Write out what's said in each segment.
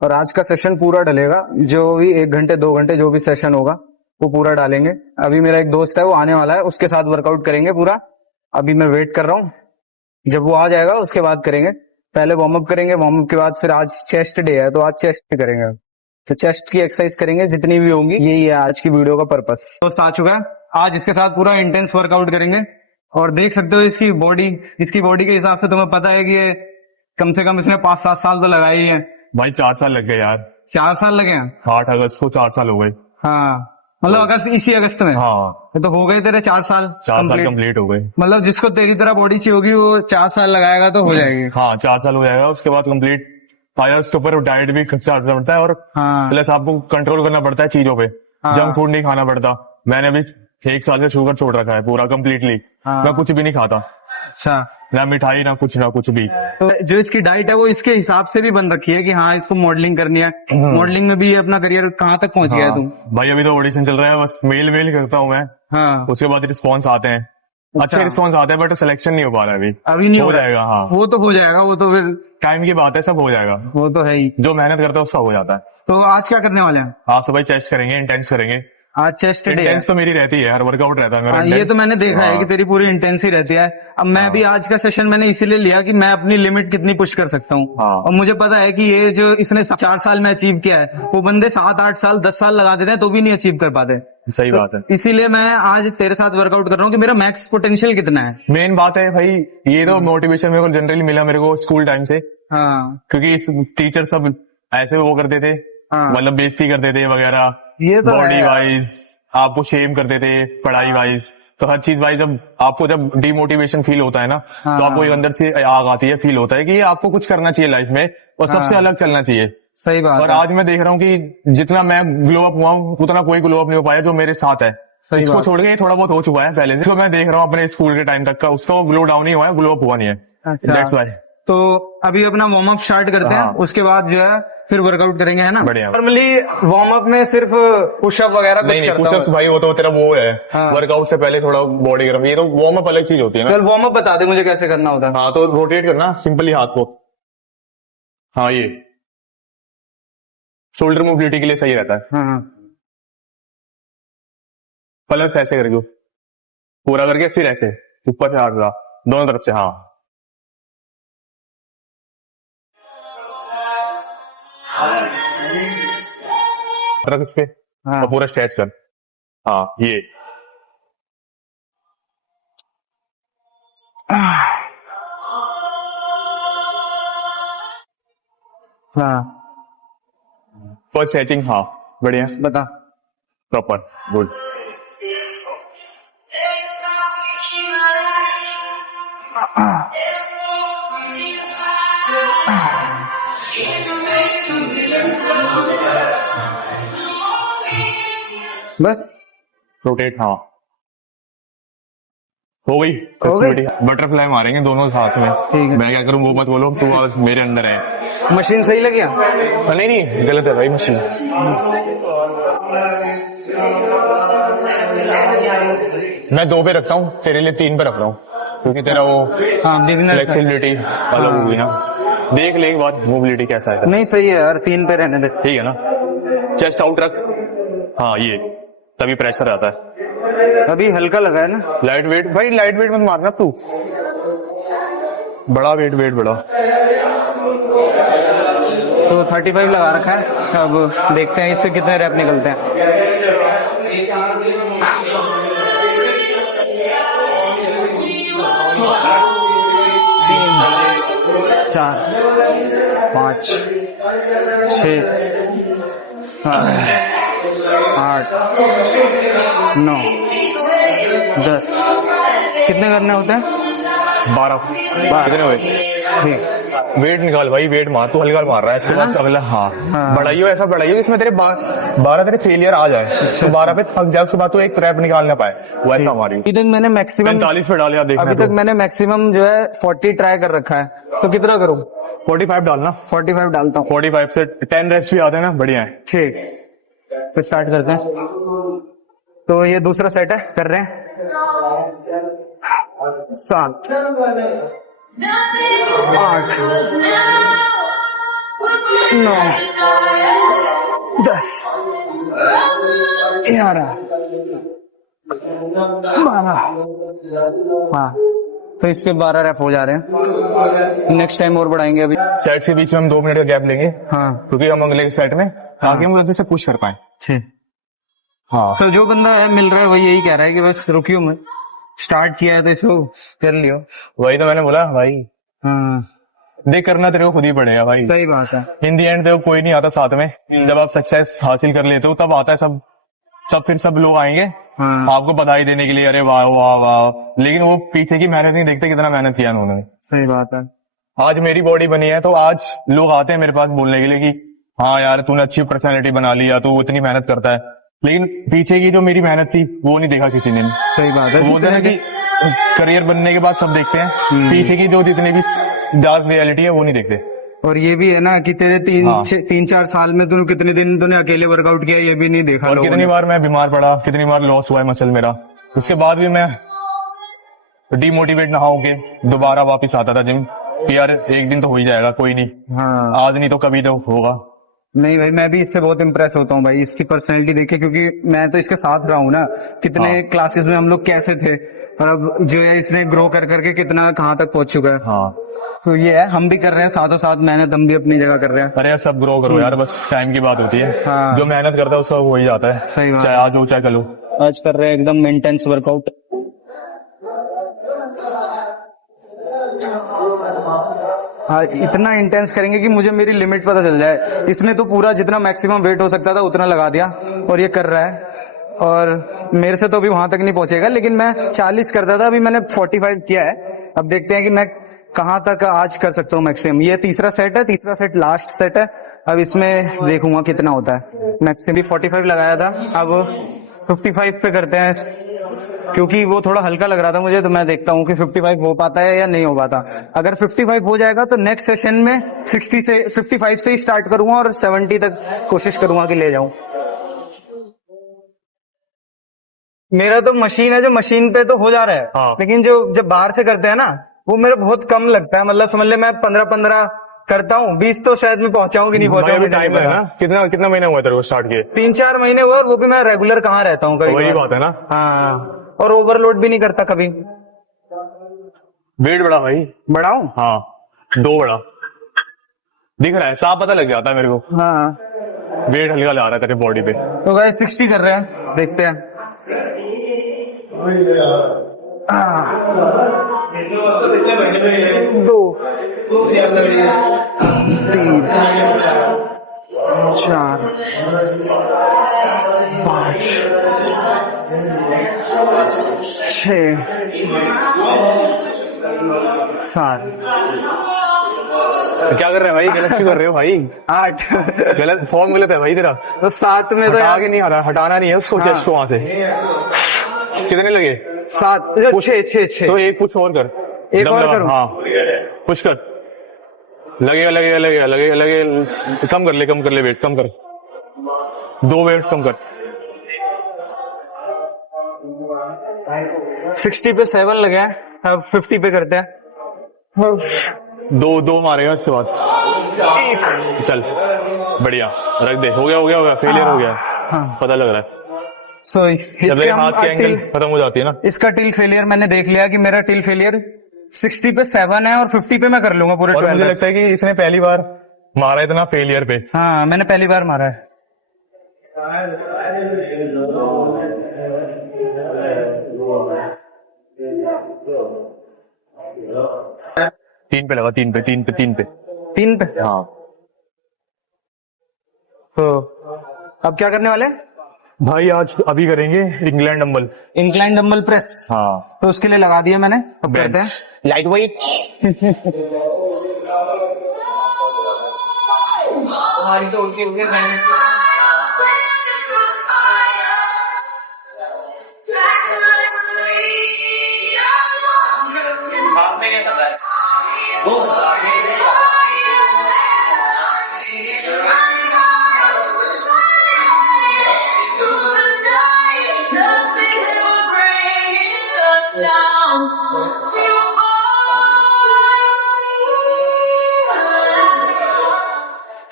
और आज का सेशन पूरा डलेगा, जो भी 1 घंटे 2 घंटे जो भी सेशन होगा वो पूरा डालेंगे। अभी मेरा एक दोस्त है वो आने वाला है, उसके साथ वर्कआउट करेंगे पूरा। अभी मैं वेट कर रहा हूँ, जब वो आ जाएगा उसके बाद करेंगे। पहले वार्म अप करेंगे, वार्म अप के बाद फिर आज चेस्ट डे है तो आज चेस्ट करेंगे। तो चेस्ट की एक्सरसाइज करेंगे जितनी भी होंगी, यही है आज की वीडियो का पर्पस। दोस्त आ चुका है, आज इसके साथ पूरा इंटेंस वर्कआउट करेंगे। और देख सकते हो इसकी बॉडी के हिसाब से तुम्हें पता है कि ये कम से कम इसने 5-7 साल तो लगाई ही है। भाई 4 साल लग गए यार। 4 साल लगे हैं? 8 अगस्त को 4 साल हो गए। हाँ, मतलब अगस्त, इसी अगस्त में। हाँ, तो हो गए तेरे 4 साल। 4 साल कंप्लीट हो गए। मतलब जिसको तेरी तरह बॉडी चाहिए होगी वो 4 साल लगाएगा तो हो जाएगी। हाँ 4 साल हो जाएगा, उसके बाद कंप्लीट। उसके ऊपर डाइट भी खर्चा पड़ता है और प्लस आपको कंट्रोल करना पड़ता है चीजों पे। जंक फूड नहीं खाना पड़ता। मैंने भी 1 साल से शुगर छोड़ रखा है पूरा कंप्लीटली। मैं कुछ भी नहीं खाता। अच्छा, ना मिठाई ना कुछ भी। तो जो इसकी डाइट है वो इसके हिसाब से भी बन रखी है कि हाँ इसको मॉडलिंग करनी है। मॉडलिंग में भी अपना करियर कहाँ तक पहुंच गया है तुम? भाई अभी तो ऑडिशन चल रहा है, बस मेल करता हूँ मैं। हाँ, उसके बाद रिस्पॉन्स आते हैं। अच्छे रिस्पॉन्स आते हैं बट सिलेक्शन नहीं हो पा रहा है अभी नहीं हो जाएगा। हाँ वो तो हो जाएगा, वो तो फिर टाइम की बात है, सब हो जाएगा। वो तो है ही, जो मेहनत करता है उसका हो जाता है। तो आज क्या करने वाले हैं? हाँ सुबह चेस्ट करेंगे, इंटेंस करेंगे। आज चेस्ट डे है। इंटेंस तो मेरी रहती है, हर वर्कआउट रहता है मेरा। ये तो मैंने देखा है कि तेरी पूरी इंटेंस ही रहती है। अब मैं भी आज का सेशन मैंने इसीलिए लिया कि मैं अपनी लिमिट कितनी पुश कर सकता हूँ। और मुझे पता है कि ये जो इसने 4 साल में अचीव किया है वो बंदे 7-8 साल 10 साल लगा देते हैं तो भी नहीं अचीव कर पाते। सही बात है। इसीलिए मैं आज तेरे साथ वर्कआउट कर रहा हूँ कि मेरा मैक्स पोटेंशियल कितना है। मेन बात है भाई, ये तो मोटिवेशन मेरे को जनरली मिला मेरे को स्कूल टाइम से। हाँ, क्योंकि टीचर सब ऐसे वो करते थे, मतलब बेइज्जती करते थे वगैरह। ये तो बॉडी वाइज आपको शेम करते थे, पढ़ाई वाइज, तो हर चीज वाइज। जब आपको जब डिमोटिवेशन फील होता है ना, तो आपको एक अंदर से आग आती है, फील होता है कि ये आपको कुछ करना चाहिए लाइफ में और सबसे अलग चलना चाहिए। सही बात। और आज मैं देख रहा हूँ कि जितना मैं ग्लो अप हुआ हूँ उतना कोई ग्लो अप नहीं हो पाया जो मेरे साथ है। इसको छोड़ के थोड़ा बहुत हो चुका है पहले से। इसको मैं देख रहा हूँ अपने स्कूल के टाइम तक का, उसका वो ग्लो डाउन नहीं हुआ है, ग्लो अप हुआ नहीं है। That's why. तो अभी अपना वार्म अप स्टार्ट करते हैं, उसके बाद जो है फिर वर्कआउट करेंगे, है ना? बढ़िया। नॉर्मली वार्म अप में सिर्फ पुशअप वगैरह नहीं पुशअप्स भाई वो तो तेरा वो है। वर्कआउट से पहले थोड़ा बॉडी गर्म, ये तो वार्म अप अलग चीज होती है ना। चल वार्म अप बता दे मुझे कैसे करना होता है। हाँ तो रोटेट करना सिंपली हाथ को। हाँ ये शोल्डर मोबिलिटी के लिए सही रहता है। प्लस ऐसे करके पूरा करके फिर ऐसे ऊपर से हाथ का दोनों तरफ से। हाँ तरफ इस पे और पूरा स्ट्रेच कर। हाँ ये फर्स्ट स्ट्रेचिंग। हाँ बढ़िया, बता। Proper, good. बस रोटेट। हाँ हो गई। बटरफ्लाई मारेंगे दोनों साथ में। ठीक है। मैं क्या करूं वो मत बोलो, तू आज मेरे अंदर है। मशीन सही लगी? नहीं गलत है भाई मशीन। मैं 2 पे रखता हूँ, तेरे लिए 3 पे रख रहा हूँ क्योंकि तेरा वो फ्लेक्सिबिलिटी अलग हो गई ना। देख ले एक बार मोबिलिटी कैसा है। नहीं सही है यार, 3 पे रहने दे। ठीक है ना, चेस्ट आउट रख। हाँ ये तभी प्रेशर आता है। अभी हल्का लगा है ना? लाइट वेट भाई, लाइट वेट मत मारना तू, बड़ा वेट बड़ा। तो 35 लगा रखा है, अब देखते हैं इससे कितने रैप निकलते हैं। 4 5 6 7 8 9 10 कितने करने होते हैं? 12 कितने हुए? ठीक, वेट निकाल भाई, वेट मार, तू हल्का मार रहा है इसके बाद अगला। हाँ बढ़ाइयो, ऐसा बढ़ाइयो इसमें तेरे 12 तेरे फेलियर आ जाए तो 12 पे थक जाए, उसके बाद तू एक रैप निकाल ना पाए, वो ऐसा हमारी। अभी तक मैंने मैक्सिमम 45 पे डाल यार, देखना। अभी तक मैंने मैक्सिमम जो है 40 ट्राई कर रखा है, तो कितना करूँ? 45 डालना। 45 डालता हूँ। 45 से 10 रेप्स भी आते हैं ना, बढ़िया है। ठीक, तो स्टार्ट करते हैं। तो ये दूसरा सेट है, कर रहे हैं 7 8 9, 10, 11, 12। हाँ, तो इसके 12 रैप हो जा रहे हैं। नेक्स्ट टाइम और बढ़ाएंगे अभी। सेट के बीच में हम 2 मिनट का गैप लेंगे, हाँ क्योंकि हम अगले सेट में ताकि हम जल्दी से पुश कर पाए। ठीक। हाँ सर जो बंदा है मिल रहा है वही यही कह रहा है कि बस रुकियो मैं, स्टार्ट किया है तो इसको कर लियो। वही तो मैंने बोला भाई, हाँ देख करना तेरे को खुद ही पड़ेगा भाई। सही बात है। इन दी एंड देखो कोई नहीं आता साथ में, जब आप सक्सेस हासिल कर लेते हो तब आता है सब फिर सब लोग आएंगे हाँ आपको बधाई देने के लिए, अरे वाह वाह वाह, लेकिन वो पीछे की मेहनत नहीं देखते, कितना मेहनत किया उन्होंने। सही बात है। आज मेरी बॉडी बनी है तो आज लोग आते हैं मेरे पास बोलने के लिए कि हाँ यार तूने अच्छी पर्सनैलिटी बना ली, या तू इतनी मेहनत करता है, लेकिन पीछे की जो मेरी मेहनत थी वो नहीं देखा किसी ने। सही बात है। वो बोलते हैं कि करियर बनने के बाद सब देखते हैं, पीछे की जो जितनी भी डार्क रियलिटी है वो नहीं देखते। और ये भी है ना कि तेरे हाँ। 3-4 साल में तूने कितने दिन तूने अकेले वर्कआउट किया ये भी नहीं देखा और लोगों कितनी ने। बार मैं बीमार पड़ा, कितनी बार लॉस हुआ है मसल मेरा, उसके बाद भी मैं डिमोटिवेट ना होके दोबारा वापस आता था जिम कि यार एक दिन तो हो ही जाएगा, कोई नहीं, हाँ आज नहीं तो कभी तो होगा। नहीं भाई, मैं भी इससे बहुत इम्प्रेस होता हूँ भाई, इसकी पर्सनैलिटी देखे, क्योंकि मैं तो इसके साथ रहा हूँ ना, कितने हाँ। क्लासेस में हम लोग कैसे थे, और अब जो है इसने ग्रो कर करके कितना कहाँ तक पहुंच चुका है। हाँ तो ये है, हम भी कर रहे हैं साथों साथ मेहनत, हम भी अपनी जगह कर रहे हैं। अरे यार सब ग्रो करो यार, बस टाइम की बात होती है। हाँ। जो मेहनत करता है उसका हो ही जाता है, सही बात चाहे है। आज हो चाहे कल हो। आज कर रहे हैं एकदम इंटेंस वर्कआउट। हाँ इतना इंटेंस करेंगे कि मुझे मेरी लिमिट पता चल जाए। इसने तो पूरा जितना मैक्सिमम वेट हो सकता था उतना लगा दिया, और ये कर रहा है, और मेरे से तो अभी वहां तक नहीं पहुंचेगा, लेकिन मैं 40 करता था, अभी मैंने 45 किया है। अब देखते हैं कि मैं कहाँ तक आज कर सकता हूँ मैक्सिमम। ये तीसरा सेट है, तीसरा सेट लास्ट सेट है, अब इसमें देखूंगा कितना होता है। मैक्सिमम 45 लगाया था, अब 55 पे करते हैं, क्योंकि वो थोड़ा हल्का लग रहा था मुझे, तो मैं देखता हूँ कि 55 हो पाता है या नहीं हो पाता। अगर 55 हो जाएगा तो नेक्स्ट सेशन में 55 से ही स्टार्ट करूंगा और 70 तक कोशिश करूंगा कि ले जाऊं। मेरा तो मशीन है, जो मशीन पे तो हो जा रहा है। हाँ। लेकिन जो जब बाहर से करते हैं ना, वो मेरा बहुत कम लगता है, मतलब समझ ले मैं 15 करता हूँ, 20 तो शायद मैं पहुंचाऊं कि नहीं भाई अभी पहुंचाऊं। टाइम है ना, कितना कितना महीना हुआ तेरे को स्टार्ट किए? 3-4 महीने हुए, और वो भी मैं रेगुलर कहाँ रहता हूँ कभी। वही बात है ना। हाँ, और ओवरलोड भी नहीं करता कभी। वेट बढ़ा भाई। बढ़ाऊं? हाँ 2 बढ़ा, दिख रहा है, साफ पता लग जाता है मेरे को। हाँ वेट हल्का ला रहा है तेरे बॉडी पे। तो गाइस 60 कर रहे हैं, देखते हैं। 2, 3, 4, 5, 6, 7, क्या कर रहे हैं भाई, गलत क्यों कर रहे हो भाई? 8। गलत फॉर्म गलत है भाई तेरा। तो 7 में तो हटा यार के नहीं आ रहा, हटाना नहीं है उसको, हाँ। चेस्ट को वहां से। कितने लगे? 7, 6। तो एक पुश और कर, एक दम और लगा। करूं? हाँ पुश कर, लगेगा लगेगा लगेगा लगेगा लगेगा, कम कर ले वेट, कम कर, 2 वेट कम कर। 60 पे 7 लगे हैं, अब 50 पे करते हैं। 2 मारेगा उसके बाद 1, चल बढ़िया, रख दे, हो गया, फेलियर हो गया। हाँ। पता लग रहा है सो जब मेरे हाथ की एंगल खत्म हो जाती है ना। इसका टिल फेलियर मैंने देख लिया कि मेरा टिल फेलियर 60 पे 7 है, और 50 पे मैं कर लूंगा पूरे और 12 मुझे reps। लगता है कि इसने पहली बार मारा इतना फेलियर पे। हाँ मैंने पहली बार मारा है। तीन पे लगा, 3 पे 3 पे। हाँ। तो अब क्या करने वाले? भाई आज अभी करेंगे England dumbbell. Incline dumbbell press. हाँ तो उसके लिए लगा दिया मैंने, अब करते हैं। Light weight.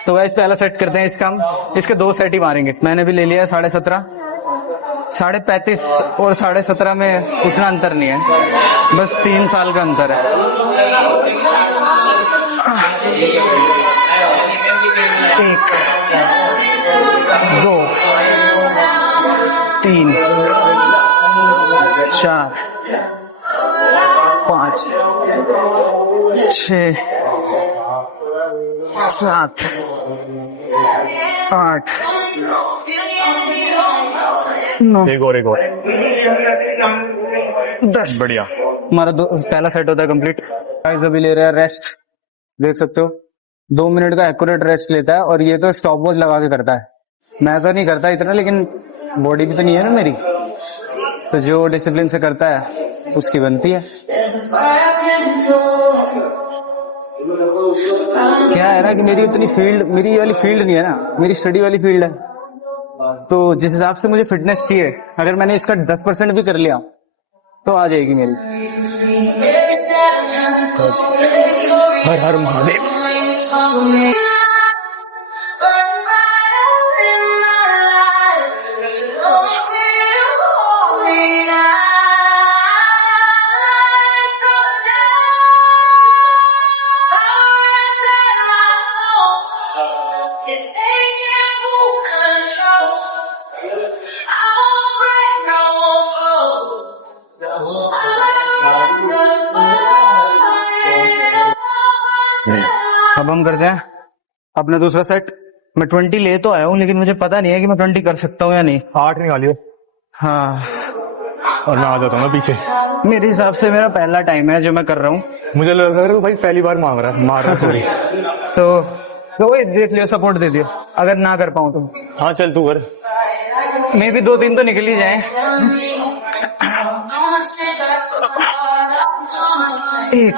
तो गाइस पहला सेट करते हैं इसका हम। इसके 2 सेट ही मारेंगे। मैंने भी ले लिया है 17.5, 35.5 और 17.5 में उतना अंतर नहीं है, बस 3 साल का अंतर है। एक, 2, 3, 4, 5, 6, 7, 8, 9, एक और 10। बढ़िया। हमारा पहला सेट होता है कंप्लीट। गाइस अभी ले रहे हैं रेस्ट, देख सकते हो 2 मिनट का एक्यूरेट रेस्ट लेता है, और ये तो स्टॉप वॉच लगा के करता है। मैं तो नहीं करता इतना, लेकिन बॉडी भी तो नहीं है ना मेरी, तो जो डिसिप्लिन से करता है उसकी बनती है। क्या है ना कि मेरी उतनी फील्ड, मेरी ये वाली फील्ड नहीं है ना, मेरी स्टडी वाली फील्ड है। तो जिस हिसाब से मुझे फिटनेस चाहिए, अगर मैंने इसका 10% भी कर लिया तो आ जाएगी मेरी। हर हर Mahadev. It's taking full control. I won't break, I won't fall. अब हम करते हैं अपना दूसरा सेट। मैं 20 ले तो आया हूँ, लेकिन मुझे पता नहीं है कि मैं 20 कर सकता हूँ या नहीं। 8 निकालियो हाँ, और मैं आ जाता हूँ ना पीछे। मेरे हिसाब से मेरा पहला टाइम है जो मैं कर रहा हूँ, मुझे लग रहा है भाई पहली बार मार रहा है सॉरी। तो वही देख लियो, सपोर्ट दे दियो अगर ना कर पाऊँ तो। हाँ चल तू कर। मे भी 2-3 तो निकल ही जाए। 1,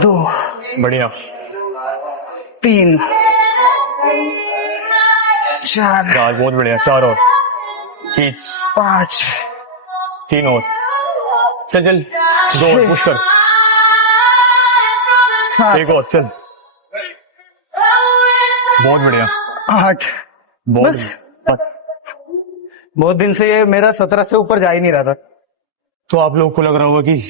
2, बढ़िया। 3, 4, 4 बहुत बढ़िया। 4 और खींच। 5, 3 और चल चल। 2 और पुश कर। 7, 1 और चल। बहुत बढ़िया। 8। बहुत बस। बस। बहुत दिन से ये मेरा 17 से ऊपर जा ही नहीं रहा था। तो आप लोग को लग रहा होगा कि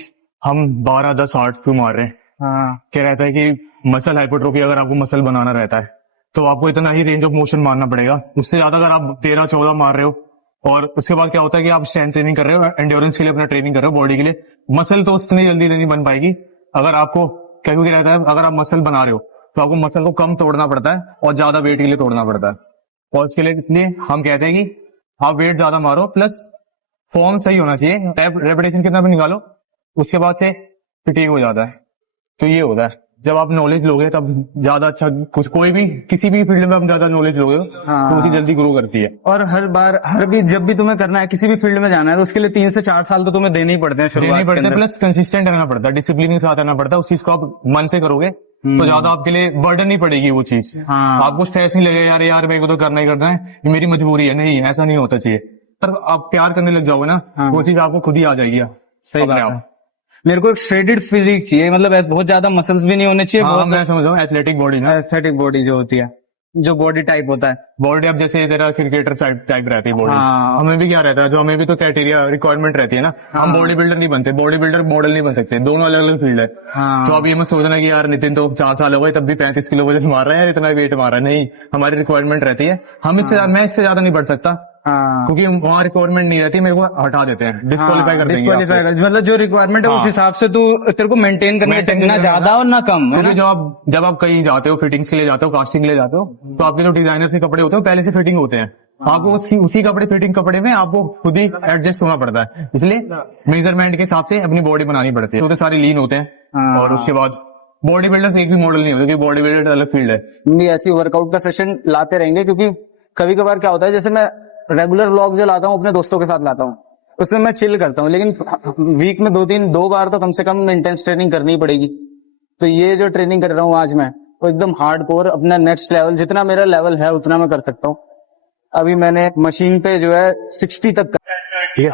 हम 12, 10, 8 क्यों मार रहे हैं। हाँ, क्या रहता है कि मसल हाइपरट्रोफी, अगर आपको मसल बनाना रहता है तो आपको इतना ही रेंज ऑफ मोशन मारना पड़ेगा। उससे ज्यादा अगर आप 13, 14 मार रहे हो, और उसके बाद क्या होता है कि आप स्ट्रेंथ ट्रेनिंग कर रहे हो, एंड्योरेंस के लिए अपना ट्रेनिंग कर रहे हो, बॉडी के लिए, मसल तो उतनी जल्दी नहीं बन पाएगी। अगर आपको क्या रहता है, अगर आप मसल बना रहे हो तो आपको मसल को कम तोड़ना पड़ता है और ज्यादा वेट के लिए तोड़ना पड़ता है। और इसके लिए इसलिए हम कहते हैं कि आप वेट ज्यादा मारो, प्लस फॉर्म सही होना चाहिए। रेपिटेशन कितना भी निकालो, उसके बाद से फिटिंग हो जाता है। तो ये होता है, जब आप नॉलेज लोगे तब ज्यादा अच्छा, कुछ कोई भी किसी भी फील्ड में आप ज्यादा नॉलेज लोगे तो उसी जल्दी ग्रो करती है। और जब भी तुम्हें करना है, किसी भी फील्ड में जाना है, तो उसके लिए 3 से 4 साल तो तुम्हें देने ही पड़ते हैं शुरुआत देने के पड़ते हैं, अंदर। प्लस कंसिस्टेंट रहना पड़ता है, डिसिप्लिन के साथ रहना पड़ता है। उस चीज को आप मन से करोगे तो ज्यादा आपके लिए बर्डन नहीं पड़ेगी वो चीज। हाँ। आपको स्ट्रेस नहीं लगेगा, यार मेरे को तो करना ही करना है, ये मेरी मजबूरी है। नहीं, ऐसा नहीं होता चाहिए। पर आप प्यार करने लग जाओगे ना, हाँ। वो चीज आपको खुद ही आ जाएगी। सही अपने बात आप। है। मेरे को एक स्ट्रेटेड फिजिक चाहिए, मतलब ऐसे बहुत ज्यादा मसल्स भी नहीं होने चाहिए, हाँ, बहुत मैं समझ रहा हूँ एथलेटिक बॉडी ना, एस्थेटिक बॉडी जो होती है, जो बॉडी टाइप होता है। बॉडी अब जैसे तेरा क्रिकेटर टाइप रहती है बॉडी। हाँ। हमें भी क्या रहता है, जो हमें भी तो क्राइटेरिया रिक्वायरमेंट रहती है ना। हम बॉडी बिल्डर नहीं बनते, बॉडी बिल्डर मॉडल नहीं बन सकते, दोनों अलग अलग फील्ड है। हाँ। तो अब ये मत सोचना कि यार नितिन तो 4 साल हो गए तब भी 35 किलो वजन मार रहा है, इतना वेट मार रहा है। नहीं, हमारी रिक्वायरमेंट रहती है। हम इससे मैं इससे ज्यादा नहीं बढ़ सकता, हाँ, क्योंकि वहाँ रिक्वायरमेंट नहीं रहती, मेरे को हटा देते हैं, डिस्क्वालीफाई कर देंगे डिस्क्वालीफाई आपको। मतलब जो रिक्वायरमेंट है उस हाँ। हिसाब से तू तेरे को मेंटेन करना Maintain चाहिए, ना करना ज्यादा और ना कम, है ना? क्योंकि जब आप कहीं जाते हो, फिटिंग्स के लिए जाते हो, कास्टिंग के लिए जाते हो, तो आपके जो डिजाइनर के कपड़े होते हैं पहले से फिटिंग होते हैं। आपको उसी कपड़े, फिटिंग कपड़े में आपको खुद ही एडजस्ट होना पड़ता है। इसलिए मेजरमेंट के हिसाब से अपनी बॉडी बनानी पड़ती है। तो सारे लीन होते हैं। हाँ। और उसके बाद बॉडी बिल्डर एक भी मॉडल नहीं होता, क्योंकि बॉडी बिल्डर अलग फील्ड है। हम भी ऐसी वर्कआउट का सेशन लाते रहेंगे, क्योंकि कभी कभार क्या होता है, जैसे मैं रेगुलर व्लॉग जो लाता हूँ अपने दोस्तों के साथ लाता हूँ, उसमें मैं चिल करता हूँ, लेकिन वीक में 2 बार तो कम से कम इंटेंस ट्रेनिंग करनी ही पड़ेगी। तो ये जो ट्रेनिंग कर रहा हूँ आज मैं, वो एकदम हार्डकोर, अपना नेक्स्ट लेवल, जितना मेरा लेवल है उतना मैं कर सकता हूँ। अभी मैंने मशीन पे जो है 60 तक ठीक है,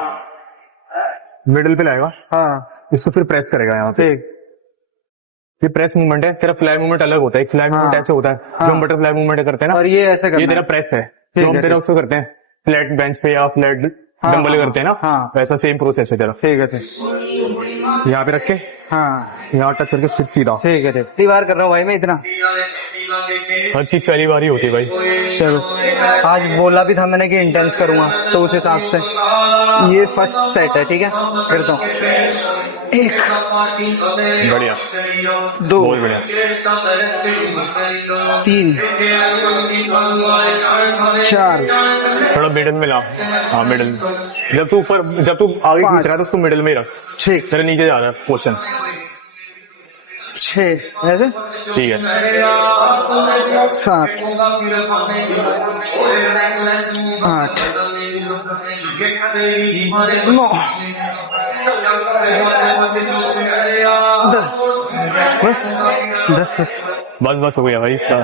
मिडिल पे लाएगा। हाँ, इसको फिर प्रेस करेगा यहाँ पे। ये प्रेस मूवमेंट है, तेरा फ्लाई मूवमेंट अलग होता है। एक फ्लाई मूवमेंट ऐसे होता है जो हम बटरफ्लाई मूवमेंट करते हैं ना, और ये ऐसे ये करना तेरा है। प्रेस है ठीक जो हम है, तेरा ठीक। उसको करते हैं फ्लैट बेंच पे या फ्लैट हाँ, डंबल हाँ, करते हैं ना, हाँ। वैसा सेम प्रोसेस है तेरा। ठीक है, ठीक। यहाँ पे रख के हाँ, यहाँ टच करके फिर सीधा। ठीक है, ठीक। पहली बार कर रहा हूँ भाई मैं इतना। हर चीज पहली बार ही होती है भाई। चलो, आज बोला भी था मैंने कि इंटेंस करूंगा, तो उस हिसाब से ये फर्स्ट सेट है। ठीक है, करता हूँ। 1, बढ़िया, 2, बहुत बढ़िया। 3, 4, थोड़ा मिडल में ला। हाँ मिडल में। जब तू आगे खींच रहा है तो उसको मिडल में ही रख। 6, तेरा नीचे जा रहा है पोर्शन। 6 ऐसे, ठीक है। 7, 8, 9, 10। बस 10। बस हो गया भाई इसका।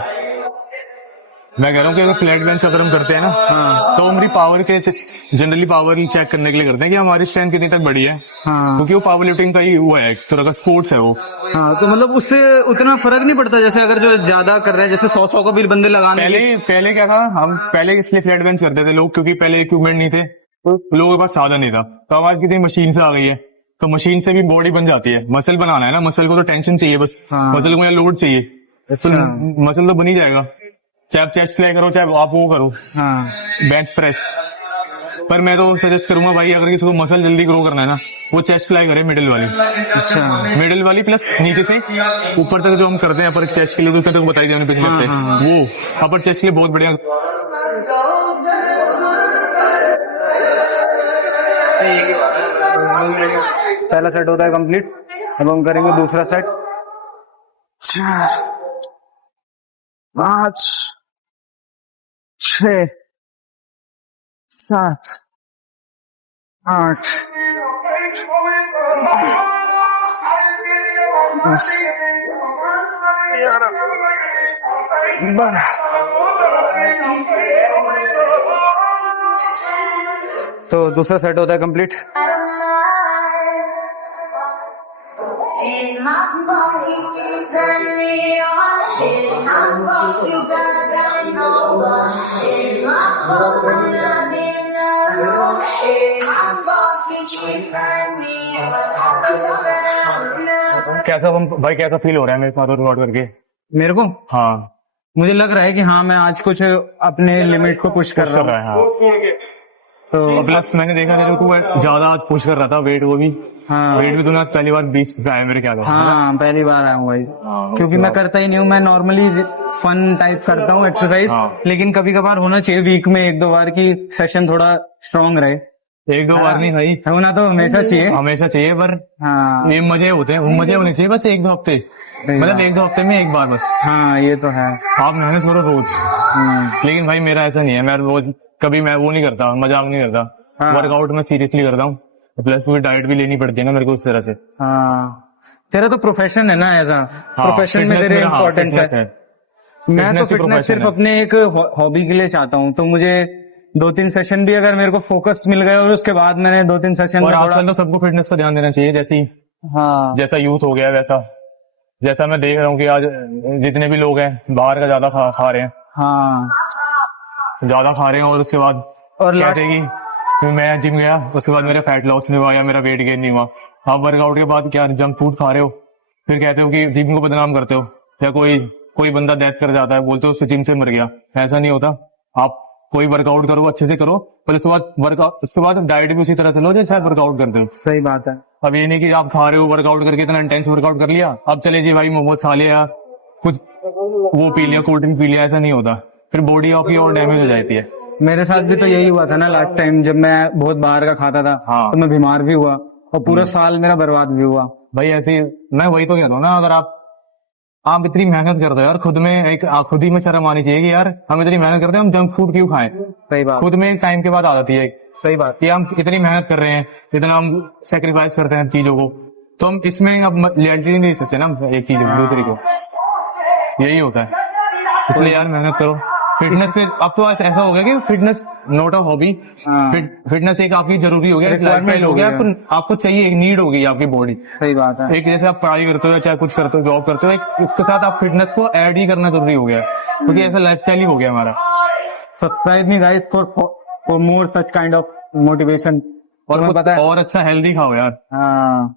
मैं कह रहा हूँ कि अगर फ्लैट बेंच अगर हम करते हैं ना, हाँ, तो हमारी पावर के जनरली पावर चेक करने के लिए करते हैं कि हमारी स्ट्रेंथ कितनी तक बढ़ी है, हाँ, क्योंकि वो पावर लिफ्टिंग का ही वो है, एक तरह का स्पोर्ट्स है वो। हाँ। तो मतलब उससे उतना फर्क नहीं पड़ता, जैसे अगर जो ज्यादा कर रहे हैं, जैसे 100 को भी बंदे लगाने पहले क्या था, हम पहले इसलिए फ्लैट बेंच करते थे लोग, क्योंकि पहले इक्विपमेंट नहीं थे, लोगों के पास साधन नहीं था। तो आवाज कितनी मशीन से आ गई है, तो मशीन से भी बॉडी बन जाती है। मसल बनाना है ना, मसल को तो टेंशन चाहिए बस, हाँ। मसल को या लोड चाहिए, तो अच्छा। मसल तो बन ही जाएगा। चाहे आप चेस्ट प्ले करो, चाहे आप वो करो हाँ, बेंच प्रेस। पर मैं तो सजेस्ट करूंगा भाई, अगर किसी को मसल जल्दी ग्रो करना है ना, वो चेस्ट फ्लाई करे मिडिल वाली। अच्छा। मिडिल वाली प्लस नीचे से ऊपर तक जो हम करते हैं अपर चेस्ट के लिए, तो बताई मैंने पिछले हफ्ते, हाँ। वो अपर चेस्ट के लिए बहुत बढ़िया। पहला सेट होता है कंप्लीट, अब हम करेंगे दूसरा सेट। 4, 5, 6, 7, 8, 10, 11, 12। तो दूसरा सेट होता है complete. In my pocket is a neon. In my pocket you got no one. In my pocket I'm in the room. In my pocket you find me. कैसा फील हो रहा है मेरे साथ रिकॉर्ड करके? मेरे को हाँ, मुझे लग रहा है कि हाँ मैं आज कुछ अपने लिमिट को पुश कर पुश कर रहा रहा हूँ। है। हाँ, तो प्लस मैंने देखा तेरे को ज्यादा आज पुश कर रहा था, वेट को भी। हाँ, वेट भी तूने आज पहली बार 20 पे आया मेरे ख्याल से। हाँ पहली बार आया हूँ भाई, हाँ, क्योंकि मैं करता ही नहीं हूँ। मैं नॉर्मली फन टाइप करता हूँ एक्सरसाइज, हाँ। लेकिन कभी कभार होना चाहिए वीक में 1-2 बार की सेशन थोड़ा स्ट्रांग रहे। 1-2 बार नहीं भाई, होना तो हमेशा चाहिए। हमेशा चाहिए, पर हाँ, ये मजे होते हैं, वो मजे होने चाहिए बस 1-2 हफ्ते, मतलब 1-2 हफ्ते में एक बार बस। हाँ ये तो है। आप मेहनत करो रोज, लेकिन भाई मेरा ऐसा नहीं है, मैं रोज कभी मैं वो नहीं करता, मजाक नहीं करता। हाँ। वर्कआउट में सीरियसली करता हूँ, प्लस पूरी डाइट भी लेनी पड़ती है ना मेरे को उस तरह से। हाँ, तेरा तो प्रोफेशन है ना, ऐसा प्रोफेशन में fitness तेरे मेरा, हाँ, इम्पोर्टेंस fitness है। मैं तो Fitness ही फिटनेस profession सिर्फ है। अपने एक हॉबी के लिए चाहता हूँ, तो मुझे 2-3 सेशन भी अगर मेरे को फोकस मिल गए और उसके बाद मैंने 2-3 सेशन और में आजकल तो सबको फिटनेस पर ध्यान देना चाहिए, हाँ, जैसा यूथ हो गया वैसा। जैसा मैं देख रहा हूँ कि आज जितने भी लोग हैं बाहर का ज्यादा खा रहे हैं, हाँ, ज्यादा खा रहे हैं, और उसके बाद और कहते हैं कि मैं जिम गया, उसके बाद मेरा फैट लॉस नहीं हुआ या मेरा वेट गेन नहीं हुआ। आप वर्कआउट के बाद क्या जंक फूड खा रहे हो, फिर कहते हो कि जिम को बदनाम करते हो, या कोई बंदा डेथ कर जाता है, बोलते हो उसको जिम से मर गया। ऐसा नहीं होता। आप कोई वर्कआउट करो, अच्छे से करो, पर उसके बाद डाइट भी उसी तरह से लो जैसे आप वर्कआउट करते हो। सही बात है। अब ये नहीं कि आप खा रहे हो, वर्कआउट करके इतना इंटेंस वर्कआउट कर लिया, अब चले जी भाई मोमोज खा लिया, कुछ वो पी लिया, कोल्ड ड्रिंक पी लिया, ऐसा नहीं होता। फिर बॉडी आपकी और डैमेज हो जाती है। मेरे साथ भी तो यही हुआ था ना लास्ट टाइम, जब मैं बहुत बाहर का खाता था। हाँ। तो मैं बीमार भी हुआ और पूरा साल मेरा बर्बाद भी हुआ। भाई ऐसे मैं वही तो कहता हूँ ना, अगर आप इतनी मेहनत करते हो यार, खुद ही में शर्म आनी चाहिए कि यार हम इतनी मेहनत करते हैं, हम जंक फूड क्यों खाएं। सही बात, खुद में एक टाइम के बाद आ जाती है। सही बात। कि हम इतनी मेहनत कर रहे हैं, इतना हम सेक्रीफाइस करते हैं चीजों को, तो हम इसमें अब लॉयल्टी नहीं दे सकते ना एक चीज दूसरी को। यही होता है, इसलिए यार मेहनत करो, फिटनेस पे अब तो ऐसा हो गया कि फिटनेस नॉट अ हॉबी, हाँ। फिटनेस एक आपकी जरूरी हो गया, एक लाइफस्टाइल हो गया, आपको चाहिए, एक नीड हो गई आपकी बॉडी। सही बात है। एक जैसे आप पढ़ाई करते हो या चाहे कुछ करते हो, जॉब करते हो, एक इसके साथ आप फिटनेस को ऐड ही करना जरूरी हो गया है, क्योंकि ऐसा लाइफस्टाइल ही हो गया हमारा। Subscribe me guys for more such kind of motivation. और तुम्हें कुछ पता है, और अच्छा हेल्दी खाओ यार, हाँ,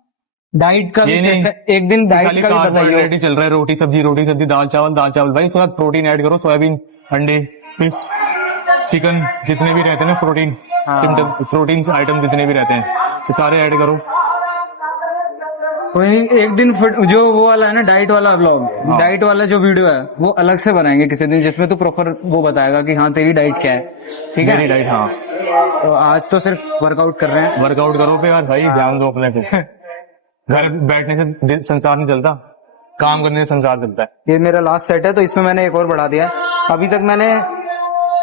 डाइट का भी ये नहीं एक दिन डाइट खाली का भी बताइए। कार्बोहाइड्रेट ही चल रहा है, रोटी सब्जी दाल चावल, भाई उसके साथ प्रोटीन ऐड करो, सोयाबीन, अंडे, फिश, चिकन, जितने भी रहते हैं ना प्रोटीन प्रोटीन आइटम जितने भी रहते हैं तो सारे ऐड करो। वही एक दिन जो वो वाला है ना डाइट वाला व्लॉग, डाइट वाला जो वीडियो है वो अलग से बनाएंगे किसी दिन, जिसमें तू प्रॉपर वो बताएगा कि हाँ तेरी डाइट क्या है, ठीक है? मेरी डाइट, हाँ। तो आज तो सिर्फ वर्कआउट कर रहे हैं। वर्कआउट करो पे यार भाई, ध्यान दो अपने को। घर बैठने से संसार नहीं चलता, काम करने से संसार चलता है। ये मेरा लास्ट सेट है, तो इसमें मैंने एक और बढ़ा दिया है। अभी तक मैंने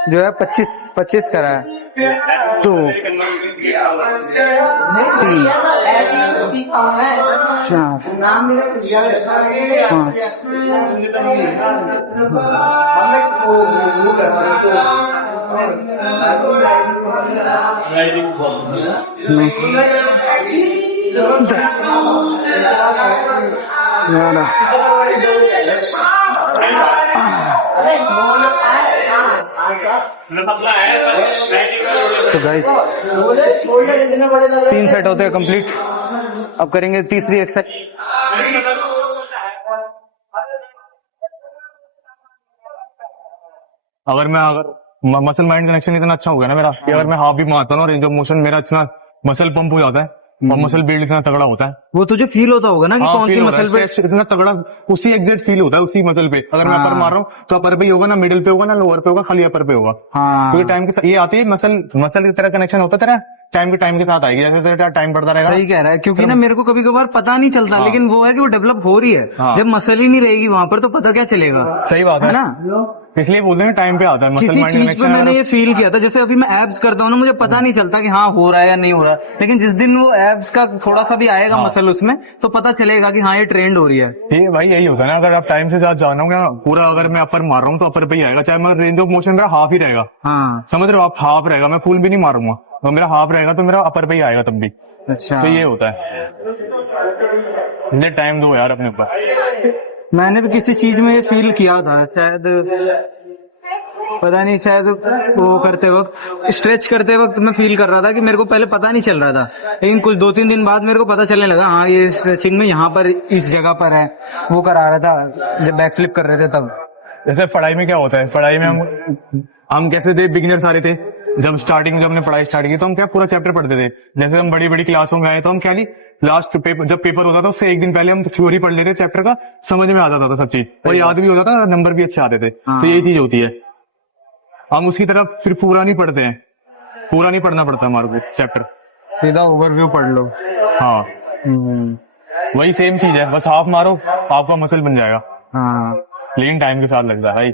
जो है 25 करा है, तो 3 4 5 10 11 तो गाइस 3 सेट होते हैं कंप्लीट। अब करेंगे तीसरी एक्सरसाइज। अगर मसल माइंड कनेक्शन इतना अच्छा हो गया ना मेरा, कि अगर मैं हाफ भी मारता हूँ ना, रेंज ऑफ मोशन मेरा इतना मसल पंप हो जाता है और मसल बिल्ड इतना तगड़ा होता है। वो तुझे फील होता होगा ना कि कौन सी मसल पे इतना तगड़ा, उसी एग्जैक्ट फील होता है उसी मसल पे। अगर मैं अपर मार रहा हूँ तो अपर पे ही होगा, ना मिडिल पे होगा, ना लोअर पे होगा, खाली अपर पे होगा। हाँ, क्योंकि टाइम के साथ ये आती है, मसल की तरह कनेक्शन होता है तेरा, टाइम के साथ आएगी, जैसे तेरा टाइम बढ़ता रहेगा। सही कह रहा है, क्योंकि ना मेरे को कभी कभार पता नहीं चलता, लेकिन वो है कि वो डेवलप हो रही है। जब मसल ही नहीं रहेगी वहां पर तो पता क्या चलेगा? सही बात है ना, इसलिए बोलते हैं टाइम पे आता है मसल किसी माइंड चीज पे कनेक्शन। मैंने ये फील किया था, जैसे अभी मैं एब्स करता हूँ ना, मुझे पता नहीं चलता कि हाँ हो रहा है या नहीं हो रहा, लेकिन जिस दिन वो एब्स का थोड़ा सा भी आएगा मसल उसमें, तो पता चलेगा कि हाँ ये ट्रेंड हो रही है। ये भाई यही होता है ना, अगर आप टाइम से ज्यादा जाना होगा पूरा, अगर मैं अपर मार रहा हूँ तो अपर पे ही आएगा, चाहे मैं रेंज ऑफ मोशन मेरा हाफ ही रहेगा। हाँ, समझ रहे हो आप, हाफ रहेगा, मैं फुल भी नहीं मारूंगा, तो मेरा हाफ रहेगा तो मेरा अपर पे ही आएगा तब भी। अच्छा, तो ये होता है, इसलिए टाइम दो यार अपने ऊपर। मैंने भी किसी चीज में ये फील किया था, शायद पता नहीं, शायद वो करते वक्त, स्ट्रेच करते वक्त मैं फील कर रहा था कि मेरे को पहले पता नहीं चल रहा था, लेकिन कुछ 2-3 दिन बाद मेरे को पता चलने लगा, हाँ ये स्ट्रेचिंग में यहाँ पर इस जगह पर है। वो करा रहा था जब बैक फ्लिप कर रहे थे तब। जैसे पढ़ाई में क्या होता है, पढ़ाई में हम कैसे थे, बिगिनर सारे थे। जब स्टार्टिंग में जब हमने पढ़ाई स्टार्ट की तो हम क्या पूरा चैप्टर पढ़ते थे। जैसे हम बड़ी बड़ी क्लासों में आए तो हम क्या नहीं, लास्ट पेपर जब पेपर होता था उससे एक दिन पहले हम थ्योरी पढ़ लेते चैप्टर का, समझ में आ जाता था सब चीज, और याद भी होता था, नंबर भी अच्छे आते थे। तो यही चीज होती है, हम उसकी तरफ फिर पूरा नहीं पढ़ते हैं, पूरा नहीं पढ़ना पड़ता हमारे को चैप्टर, सीधा ओवरव्यू पढ़ लो। हाँ वही सेम चीज है, बस हाफ मारो आपका मसल बन जाएगा। हाँ, लेकिन टाइम के साथ लगता है भाई,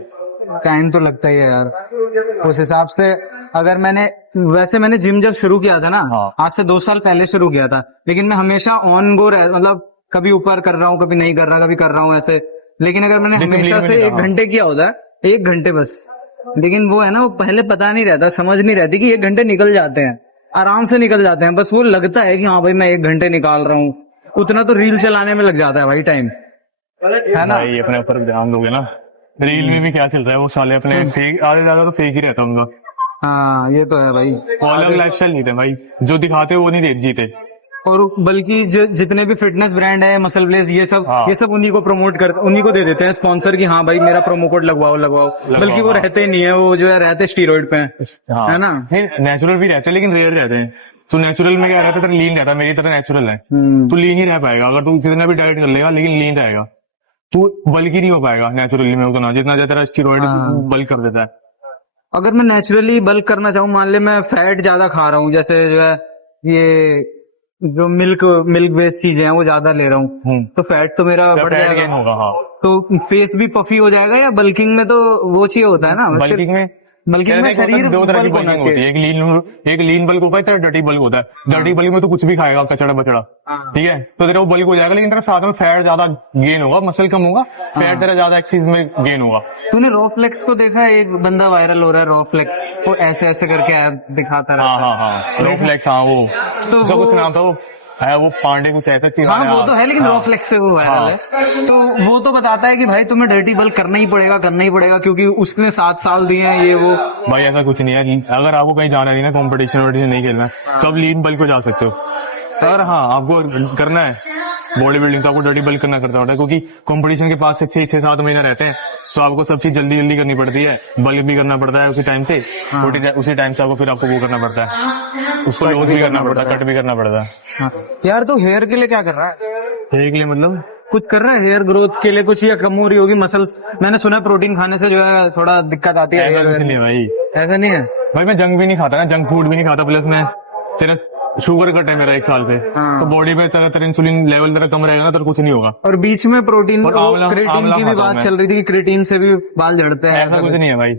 टाइम तो लगता ही है यार। उस हिसाब से अगर मैंने जिम जब शुरू किया था ना, आज से 2 साल पहले शुरू किया था, लेकिन मैं हमेशा ऑन गो मतलब कभी ऊपर कर रहा हूँ, कभी नहीं कर रहा, कभी कर रहा हूँ ऐसे। लेकिन अगर मैंने हमेशा से 1 घंटे किया होता है, 1 घंटे बस, लेकिन वो है ना, वो पहले पता नहीं रहता, समझ नहीं रहती कि 1 घंटे निकल जाते हैं, आराम से निकल जाते हैं। बस वो लगता है कि हाँ भाई मैं 1 घंटे निकाल रहा हूँ, उतना तो रील चलाने में लग जाता है भाई टाइम, है ना? भाई अपने ऊपर ध्यान दोगे ना, रील में भी क्या चल रहा है, वो साले अपने फेक, आधे ज्यादा तो फेक ही रहता उनका। हाँ ये तो है भाई, वो अलग लाइफस्टाइल नहीं थे भाई, जो दिखाते वो नहीं जीते। और बल्कि जो जितने भी फिटनेस ब्रांड है, मसल ब्लेज, ये सब उन्हीं को प्रमोट कर, उन्हीं को दे देते हैं स्पॉन्सर की, हाँ भाई मेरा प्रोमो कोड लगवाओ। बल्कि वो रहते नहीं है, वो जो है रहते स्टीरॉइड पे है ना। नेचुरल भी रहते हैं लेकिन रेयर रहते हैं। तो नेचुरल में क्या रहता है, तेरा लीन रहता है, मेरी तरह नेचुरल है, तू लीन ही रह पाएगा। अगर तू कितना भी डाइट कर लेगा लेकिन लीन रहेगा, तू बल्कि नहीं हो पाएगा नेचुरली में उतना, जितना तेरा स्टीरॉइड बल्क कर देता है। अगर मैं नेचुरली बल्क करना चाहूँ, मान ले मैं फैट ज्यादा खा रहा हूँ, जैसे जो है ये जो मिल्क बेस्ड चीजें हैं वो ज्यादा ले रहा हूँ, तो फैट तो मेरा बढ़ जाएगा, गेन होगा। हाँ, तो फेस भी पफी हो जाएगा, या बल्किंग में तो वो चाहिए होता है ना, बल्किंग में बल्कि कहते में हैं कि शरीर दो तरह की बल्क होना बल्किंग होती है, एक लीन बल्क होता है, तेरा डर्टी बल्क होता है। डर्टी बल्क में तो कुछ भी खाएगा, कचड़ा बचड़ा, हाँ। ठीक है, तो तेरा वो बल्क हो जाएगा, लेकिन तेरा साथ में फैट ज्यादा गेन होगा, मसल कम होगा, फैट तेरा ज्यादा एक्सीज में गेन होगा। तूने रॉफ्लेक्स को देखा है? एक बंदा वायरल हो रहा है रॉफ्लेक्स, वो ऐसे ऐसे करके ऐप दिखाता हाँ रहता हाँ है। हाँ, रोफ्लेक्स, हाँ वो तो उसका वो कुछ नाम था, वो है वो पांडे कुछ ऐसा हाँ वो तो है, लेकिन हाँ, रॉफ्लेक्स से वो वायरल है। तो वो तो बताता है कि भाई तुम्हें डर्टी बल्क करना ही पड़ेगा क्योंकि उसने 7 साल दिए हैं ये वो। भाई ऐसा कुछ नहीं है, अगर आपको कहीं जाना नहीं ना, कंपटीशन वोडिशन नहीं खेलना, तो आप लीन बल्क को जा सकते हो। सर हाँ, आपको करना है बॉडी बिल्डिंग, तो आपको डर्टी बल्क करना करता होता है, क्योंकि कंपटीशन के पास 6-7 महीना रहते हैं, तो आपको सब चीज जल्दी जल्दी करनी पड़ती है, बल्क भी करना पड़ता है उसी टाइम से, उसी टाइम से आपको फिर आपको वो करना पड़ता है, उसको लॉस भी करना पड़ता है, कट भी करना पड़ता है। हाँ। यार तो हेयर के लिए क्या कर रहा है? हेयर के लिए मतलब कुछ कर रहा है हेयर ग्रोथ के लिए कुछ, या कम हो रही होगी मसल्स? मैंने सुना है प्रोटीन खाने से जो है थोड़ा दिक्कत आती है ऐसा hair कुछ नहीं है भाई। ऐसा नहीं है? भाई मैं जंक भी नहीं खाता ना, जंक फूड भी नहीं खाता, प्लस मैं तेरा शुगर कट है मेरा 1 साल पे, हाँ। तो बॉडी पे तेरा इंसुलिन लेवल तेरा कम रहेगा ना, तो कुछ नहीं होगा। और बीच में प्रोटीन और आंवला क्रेटीन की भी खाता हूं बात मैं। चल रही थी कि क्रेटीन से भी बाल झड़ते हैं। ऐसा कुछ नहीं है भाई,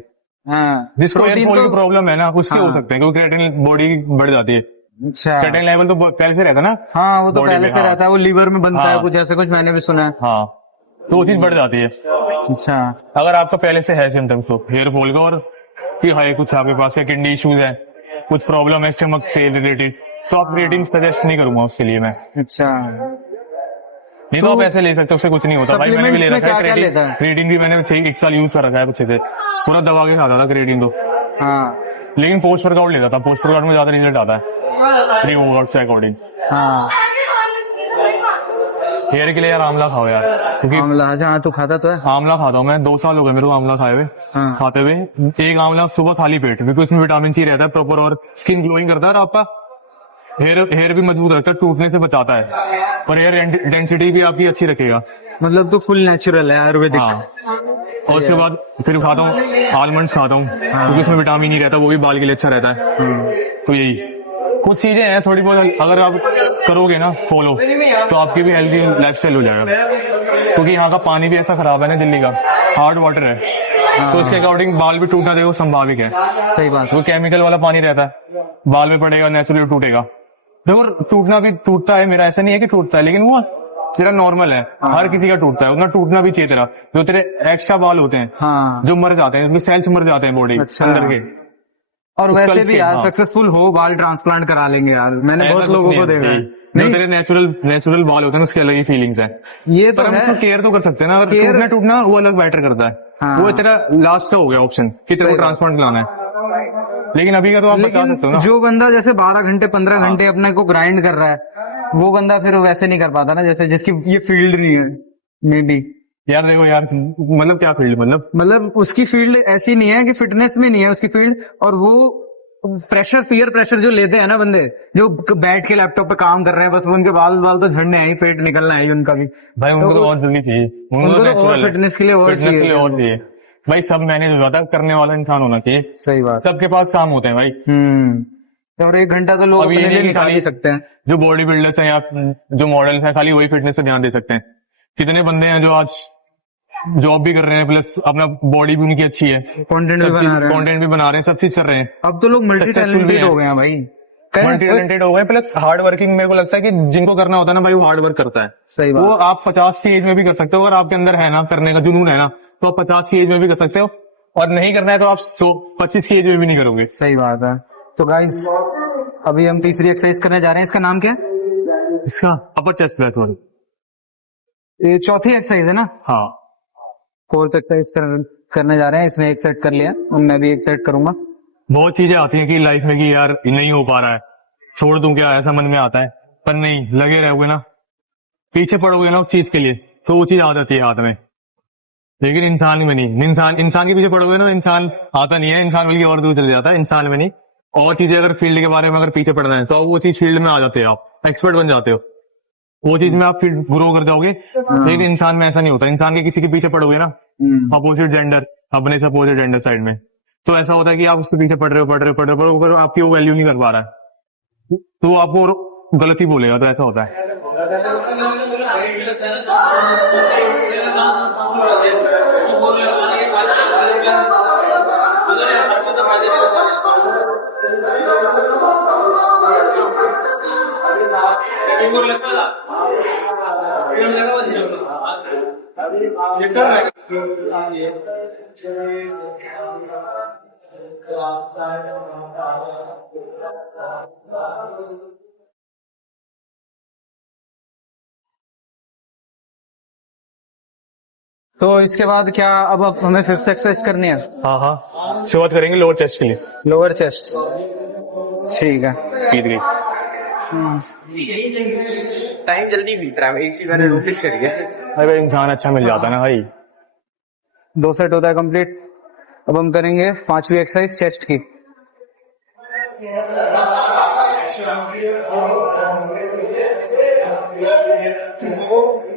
हाँ, जिसको हेयर प्रोटीन फॉल तो की प्रॉब्लम है ना, उसके हो हाँ। सकते हैं, क्योंकि क्रेटिन बॉडी बढ़ जाती है, अच्छा। क्रेटिन लेवल तो पहले से रहता है ना। हाँ वो तो body पहले में, से हाँ। रहता है, वो लीवर में बनता है हाँ। कुछ ऐसा, कुछ मैंने भी सुना है। हाँ, तो वो चीज बढ़ जाती है। अच्छा। अगर आपका पहले से है सिम्टम्स तो हेयर फॉल का, और कि है कुछ आपके पास या किडनी इश्यूज है, कुछ प्रॉब्लम है स्टमक से रिलेटेड, तो आप क्रेटिन सजेस्ट नहीं करूंगा उसके लिए मैं। अच्छा, नहीं तो आप ऐसे ले सकते हो, उससे कुछ नहीं होता भाई। मैंने भी ले supplements में रखा है क्या-क्या क्रेटिन, लेता है? क्रेटिन भी मैंने 1 साल यूज कर रखा है अच्छे से, पूरा दबा के खाता था क्रेटिन तो, हाँ लेकिन पोस्ट वर्कआउट लेता था, पोस्ट वर्कआउट में ज्यादा रिजल्ट आता है प्री वर्कआउट से अकॉर्डिंग। हाँ। हेयर के लिए यार आंवला खाओ यार, क्योंकि आंवला, अच्छा हाँ, तू खाता तो है? आंवला खाता हूँ मैं, 2 साल हो गए मेरे को आंवला खाए हुए, हाँ। खाते हुए। एक आंवला सुबह खाली पेट, क्योंकि उसमें विटामिन सी रहता है प्रॉपर, और स्किन ग्लोइंग करता है, और आपका हेयर भी मजबूत रखता है, टूटने से बचाता है, और हेयर डेंसिटी भी आपकी अच्छी रखेगा। मतलब तो फुल नेचुरल है, आयुर्वेदिक। हाँ, और उसके बाद फिर खाता हूँ आलमंड्स खाता हूँ, क्योंकि उसमें विटामिन ही रहता है, वो भी बाल के लिए अच्छा रहता है। तो यही कुछ चीजें हैं थोड़ी बहुत, अगर आप करोगे ना फॉलो, तो आपकी भी हेल्दी लाइफस्टाइल हो जाएगा, क्योंकि यहाँ का पानी भी ऐसा खराब है ना दिल्ली का, हार्ड वाटर है, तो इसके अकॉर्डिंग बाल भी टूटना देखो संभाविक है। सही बात। वो केमिकल वाला पानी रहता है, बाल में पड़ेगा, नेचुरली टूटेगा। देखो टूटना भी टूटता है, मेरा ऐसा नहीं है कि टूटता है, लेकिन वो तेरा नॉर्मल है, हर किसी का टूटता है, उतना टूटना भी चाहिए तेरा। जो तेरे एक्स्ट्रा बाल होते हैं, हाँ। जो मर जाते हैं, सेल्स मर जाते हैं बॉडी अच्छा। अंदर के, और वैसे स्कल्स भी के, यार हाँ। सक्सेसफुल हो बाल ट्रांसप्लांट करा लेंगे यार, मैंने ऐसा बहुत कुछ लोगों नहीं को है, देखा है। जो नहीं तेरे नेचुरल बाल होते हैं उसकी अलग ही फीलिंग्स है, ये तो पर हम है। उसको केयर तो कर सकते हैं ना। अगर Care- टूटना वो अलग मैटर करता है, हाँ। वो तेरा लास्ट का हो गया ऑप्शन कि तेरे को ट्रांसप्लांट लाना है, लेकिन अभी का तो आप बता सकते हो लेकिन ना। जो बंदा जैसे 12 घंटे 15 हाँ। घंटे अपने को ग्राइंड कर रहा है, वो बंदा फिर वैसे नहीं कर पाता ना, जैसे जिसकी ये फील्ड नहीं है। मे बी यार देखो यार, मतलब क्या फील्ड, मतलब उसकी फील्ड ऐसी नहीं है कि फिटनेस में नहीं है उसकी फील्ड, और वो पीयर प्रेशर जो लेते हैं ना बंदे, जो बैठ के लैपटॉप पे काम कर रहे हैं, बस उनके बाल तो झड़ने हैं ही, पेट निकलना है ही उनका भी। भाई उनको तो और जल्दी चाहिए, उनको तो और natural है। फिटनेस के लिए और फिटनेस के लिए और चाहिए। चाहिए भाई, सब मैनेज हो जाता है, करने वाला इंसान होना चाहिए। सही बात। सबके पास काम होते हैं भाई। और 1 घंटा तो लोग अब ये अपने नहीं लिए कि निकाल खाली ही सकते हैं। जो बॉडी बिल्डर्स हैं या जो मॉडल्स हैं, खाली वही फिटनेस पे ध्यान दे सकते हैं। कितने बंदे हैं जो आज जॉब भी कर रहे हैं, प्लस अपना बॉडी भी उनकी अच्छी है, कंटेंट भी बना रहे हैं। कंटेंट भी बना रहे हैं, सब चीज कर रहे हैं, अब तो लोग मल्टी Successful भी टैलेंटेड हैं। हो गए हैं भाई। मल्टी टैलेंटेड हो गए, प्लस हार्ड वर्किंग। मेरे को लगता है कि जिनको करना होता है ना भाई, वो हार्ड वर्क करता है। सही वो बात। आप 50 की एज में भी कर सकते हो, अगर आपके अंदर है ना करने का जुनून है ना, तो आप 50 की एज में भी कर सकते हो, और नहीं करना है तो आप 25 की एज में भी नहीं करोगे। सही बात है। तो गाइस अभी हम तीसरी एक्सरसाइज करने जा रहे हैं, इसका नाम क्या है? इसका अपर चेस्ट ब्रेथ वाली। ये चौथी एक्सरसाइज है ना? हाँ, 4th एक्सरसाइज करने जा रहे हैं। इसने 1 सेट कर लिया और मैं भी 1 सेट करूंगा। बहुत चीजें आती हैं कि लाइफ में कि यार नहीं हो पा रहा है, छोड़ दूं क्या, ऐसा मन में आता है, पर नहीं, लगे रहोगे ना, पीछे पड़ोगे ना उस चीज के लिए, तो वो चीज आ जाती है हाथ में। लेकिन इंसान में नहीं, इंसान के पीछे पड़ोगे ना, इंसान आता नहीं है, इंसान बल्कि और दूर चले जाता है, इंसान में नहीं। और चीजें अगर फील्ड के बारे में अगर पीछे पड़ रहे हैं, तो वो चीज फील्ड में आ जाते हो, आप एक्सपर्ट बन जाते हो, वो चीज में आप फिर ग्रो कर जाओगे। लेकिन इंसान में ऐसा नहीं होता, इंसान के किसी के पीछे पड़ोगे ना, अपोजिट जेंडर, अपने से अपोजिट जेंडर साइड में, तो ऐसा होता है कि आप उसके पीछे पड़ रहे हो, आपकी वो वैल्यू नहीं कर पा रहा है, तो वो आपको गलत ही बोलेगा, तो ऐसा होता है। तो इसके बाद क्या अब हमें फिफ्थ एक्सरसाइज करनी है? हाँ हाँ, शुरुआत करेंगे लोअर चेस्ट के लिए। लोअर चेस्ट, ठीक है। स्पीड गई। टाइम जल्दी बीत रहा है, एक चीज मैंने नोटिस करी है। अगर इंसान अच्छा मिल जाता है ना भाई। 2 सेट होता है कंप्लीट। अब हम करेंगे 5वीं एक्सरसाइज चेस्ट की।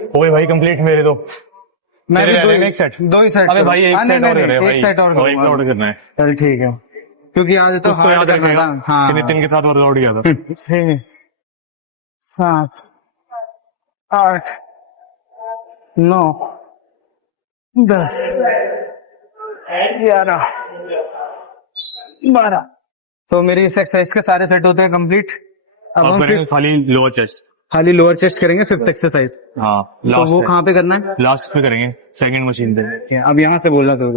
हो गई भाई कंप्लीट मेरे तो। मैं भी तेरे रह रहे हैं एक सेट। 2 ही सेट। अबे भाई एक सेट और कर रहे हैं एक सेट और भाई, करूंगा। और करना है। चल ठीक है, क्योंकि आज तो कुछ तो हार्ड याद करना रखेगा था। हाँ, कि नितिन के साथ वर्कआउट किया था। 6 7 8 9 10 11 12। तो मेरी इस एक्सरसाइज के सारे सेट होते हैं कंप्लीट। अब अब हम करेंगे फिर खाली लोअर चेस्ट। खाली लोअर चेस्ट करेंगे फिफ्थ एक्सरसाइज। हाँ तो लास्ट वो कहाँ पे करना है? लास्ट पे करेंगे, सेकंड मशीन पे। अब यहाँ से बोलना तो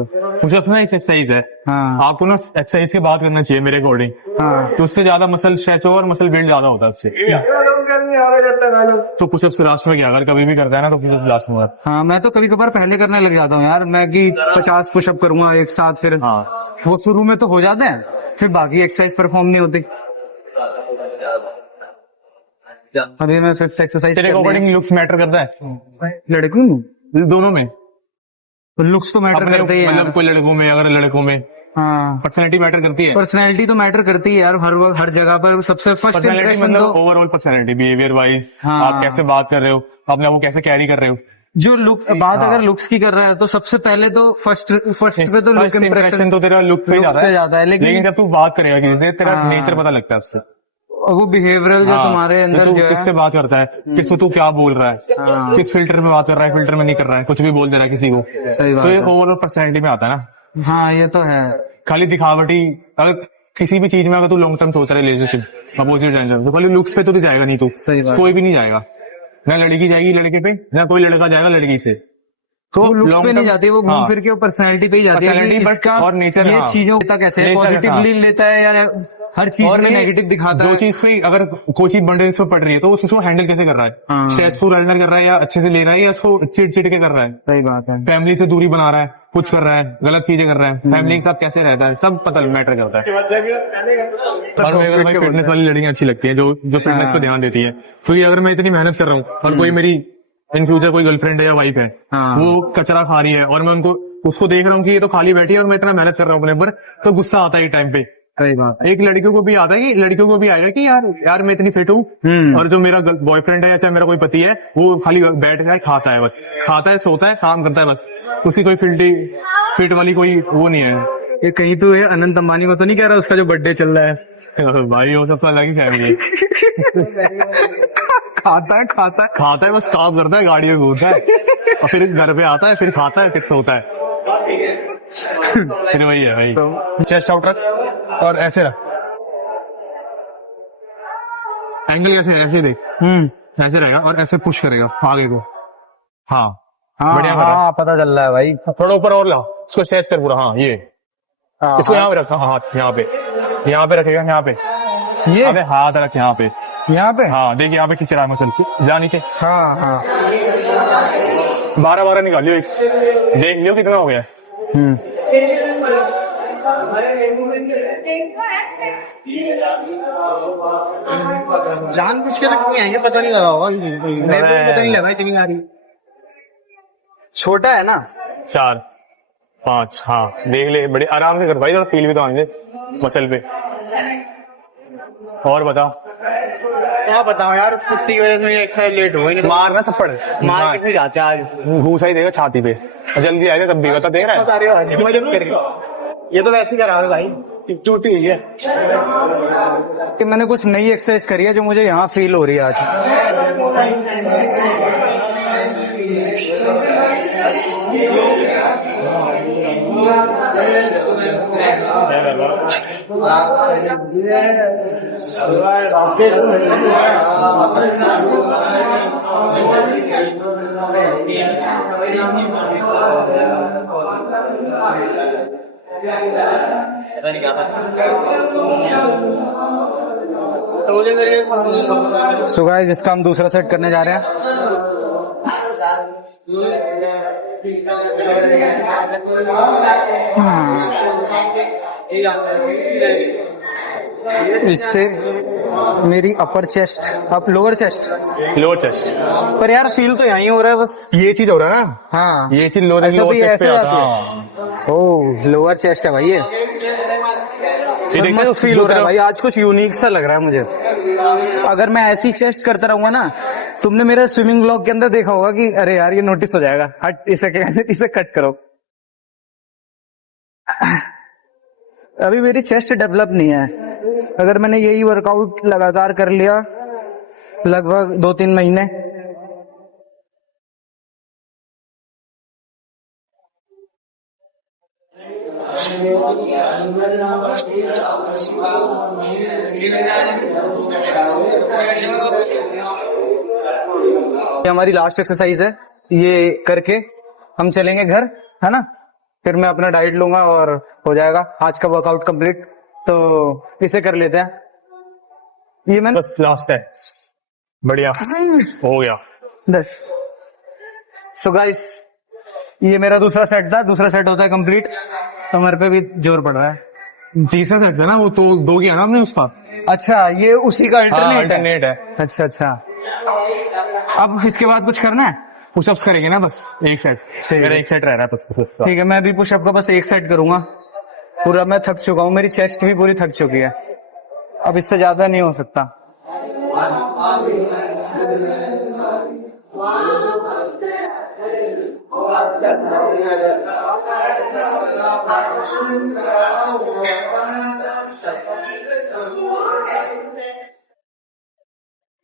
मुझे अपना एक्सरसाइज है। हाँ आपको ना एक्सरसाइज के बाद करना चाहिए मेरे अकॉर्डिंग। हाँ। तो उससे ज्यादा मसल स्ट्रेच होगा और मसल बिल्ड ज्यादा होता है उससे। तो पुशअप्स लास्ट में क्या, अगर कभी भी करता है ना तो पुशअप्स लास्ट में कर। हाँ, मैं तो कभी कभार पहले करने लग जाता हूँ यार, मैं कि 50 पुशअप करूंगा एक साथ, फिर हाँ वो शुरू में तो हो जाते हैं, फिर बाकी एक्सरसाइज परफॉर्म नहीं होती। अभी मैं फिफ्थ एक्सरसाइज तेरे अकॉर्डिंग लुक्स मैटर करता है लड़कों में, दोनों में? लुक्स तो मैटर अपने करते ही मतलब है। कोई लड़कों में, अगर लड़कों में हाँ, पर्सनैलिटी मैटर करती है। पर्सनैलिटी तो मैटर करती है यार, हर जगह पर सबसे फर्स्ट पर्सनैलिटी इंप्रेशन मतलब तो ओवरऑल पर्सनैलिटी, बिहेवियर वाइज हाँ। आप कैसे बात कर रहे हो, अपने आप को कैसे कैरी कर रहे हो। जो लुक बात हाँ। अगर लुक्स की कर रहा है तो सबसे पहले तो फर्स्ट पे तो लुक इंप्रेशन इंप्रेशन तो तेरा लुक पे looks जाता पे है, जाता है, लेकिन जब तू बात करेगा किसी से तेरा हाँ। नेचर पता लगता है उससे। वो बिहेवियरल जो हाँ, तुम्हारे अंदर तू जो है, किससे बात करता है, किसको तू क्या बोल रहा है, हाँ। किस फिल्टर में बात कर रहा है, फिल्टर में नहीं कर रहा है, कुछ भी बोल दे रहा है किसी को। सही बात तो ये है। ओवरऑल पर्सनैलिटी में आता है ना। हाँ ये तो है। खाली दिखावटी, अगर किसी भी चीज में अगर तू लॉन्ग टर्म सोच रहा है, रिलेशनशिप अपोजिट जेंडर, तो खाली लुक्स पे तो जाएगा नहीं तू। सही बात। कोई भी नहीं जाएगा, ना लड़की जाएगी लड़के पे, ना कोई लड़का जाएगा लड़की से। तो वो लुक्स long पे नहीं term- जाती, वो घूम हाँ, फिर के वो पर्सनैलिटी पे ही जाती है कि Personality but इसका और nature, ये हाँ। चीजों लेता कैसे है, Nature, पॉजिटिवली हाँ। लेता है या हर चीज और में ये नेगेटिव दिखाता जो है। चीज पे अगर कोई चीज बंडल पे पड़ रही है तो उसको हैंडल कैसे कर रहा है, हाँ। स्ट्रेसफुल हैंडल कर रहा है या अच्छे से ले रहा है या उसको चिड़ चिड़ के कर रहा है, सही बात है। फैमिली से दूरी बना रहा है, कुछ कर रहा है, गलत चीजें कर रहा है, फैमिली के साथ कैसे रहता है, सब पता मैटर करता है। और मुझे अगर भाई फिटनेस वाली लड़कियां अच्छी लगती है जो फिटनेस हाँ। पे ध्यान देती है, क्योंकि अगर मैं इतनी मेहनत कर रहा हूँ और कोई मेरी इन फ्यूचर कोई गर्लफ्रेंड है या वाइफ है, हाँ। वो कचरा खा रही है और मैं उसको देख रहा हूँ कि ये तो खाली बैठी है और मैं इतना मेहनत कर रहा हूँ अपने ऊपर, तो गुस्सा आता है ये टाइम पे। सही बात है। एक लड़कियों को भी आता है, कि लड़कियों को भी आएगा कि यार मैं इतनी फिट हूँ और जो मेरा बॉयफ्रेंड है या चाहे मेरा कोई पति है वो खाली बैठ के खाता है, बस खाता है, सोता है, काम करता है, बस उसकी कोई फिट वाली कोई वो नहीं है। ये कहीं तो ये अनंत अंबानी को तो नहीं कह रहा उसका जो बर्थडे चल रहा है? भाई वो सब तो अलग ही फैमिली है। खाता है, बस काम करता है, गाड़ी में घूमता है और फिर घर पे आता है, फिर खाता है, फिर सोता है। फिर वही है भाई। चेस्ट आउट रख और ऐसे रख, एंगल कैसे, ऐसे देख, ऐसे रहेगा और ऐसे पुश करेगा आगे को। हाँ हाँ बढ़िया कर रहा है। हाँ, पता चल रहा है भाई। थोड़ा ऊपर और ला, इसको स्ट्रेच कर पूरा। हाँ ये इसको यहाँ पे रखा, हाथ यहाँ पे रखेगा, यहाँ पे ये अबे हाथ रख यहाँ पे, यहाँ पे। हाँ देख यहाँ पे खींच रहा है मसल, जा नीचे। हाँ हाँ 12 निकालियो, एक देख लियो कितना हो गया। जान कुछ के नहीं आएंगे, पता नहीं लगा होगा, पता नहीं लगा इतनी आ रही। छोटा है ना। 4 5, हाँ देख ले, बड़े आराम से कर भाई, थोड़ा फील भी तो आने दे मसल पे। और बता, क्या बताओ यार, उस कुत्ती की वजह से एक्सरसाइज लेट हो गई। मारना थप्पड़, मार के फिर जाते आज। घूसा ही देगा छाती पे, जल्दी आएगा तब भी बता, देख रहा है। ये तो वैसे ही करा भाई, टूटी हुई है। कि मैंने कुछ नई एक्सरसाइज करी है जो मुझे यहाँ फील हो रही है आज। सो गाइस इसका हम दूसरा सेट करने जा रहे हैं। इससे मेरी अपर चेस्ट, अब लोअर चेस्ट, लोअर चेस्ट, पर यार फील तो यहीं हो रहा है बस। ये चीज हो रहा है ना, हाँ ये चीज लोअर अच्छा, तो ये चेस्ट पे ऐसे आता आती है। ओह लोअर चेस्ट है भाई ये देखते हैं मस्त फील हो रहा है भाई, आज कुछ यूनिक सा लग रहा है मुझे। अगर मैं ऐसी चेस्ट करता रहूंगा ना, तुमने मेरे स्विमिंग ब्लॉग के अंदर देखा होगा कि अरे यार ये नोटिस हो जाएगा, हट इसे कट करो। अभी मेरी चेस्ट डेवलप नहीं है। अगर मैंने यही वर्कआउट लगातार कर लिया लगभग 2-3 महीने, ये हमारी लास्ट एक्सरसाइज है, ये करके हम चलेंगे घर, है ना। फिर मैं अपना डाइट लूंगा और हो जाएगा आज का वर्कआउट कंप्लीट। तो इसे कर लेते हैं, ये मैंने बस लास्ट है, बढ़िया हो गया। 10। सो गाइस ये मेरा दूसरा सेट था, दूसरा सेट होता है कंप्लीट, तो मेरे पे भी जोर पड़ रहा है। तीसरा सेट था ना वो, तो 2 किया ना हमने उसका। अच्छा ये उसी का अल्टरनेट अल्टरनेट है। अच्छा अच्छा, अब इसके बाद कुछ करना है? पुशअप्स करेंगे ना बस, एक सेट, है। मेरा एक सेट रह रहा है बस पुशअप्स का। ठीक है, मैं भी पुशअप का बस एक सेट करूंगा। पूरा मैं थक चुका हूँ, मेरी चेस्ट भी पूरी थक चुकी है, अब इससे ज्यादा नहीं हो सकता।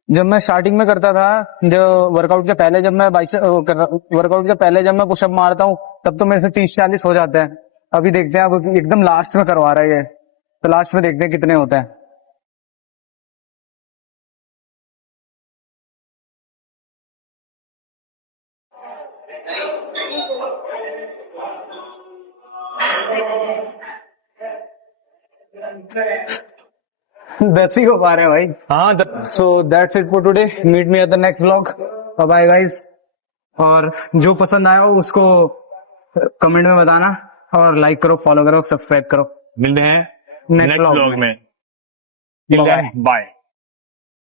जब मैं स्टार्टिंग में करता था, जो वर्कआउट के पहले जब मैं वर्कआउट के पहले जब मैं पुशअप मारता हूँ, तब तो मेरे से 30-40 हो जाते हैं। अभी देखते हैं, अब एकदम लास्ट में करवा रहा है ये, तो लास्ट में देखते हैं कितने होते हैं। दस ही हो पा रहे हैं भाई। हाँ so that's it for today, meet me at the next vlog, bye bye guys. और जो पसंद आया हो उसको कमेंट में बताना, और लाइक करो, फॉलो करो, सब्सक्राइब करो। मिलते हैं नेक्स्ट नेक्स्ट व्लॉग ब्लॉग में। Bye. बाय।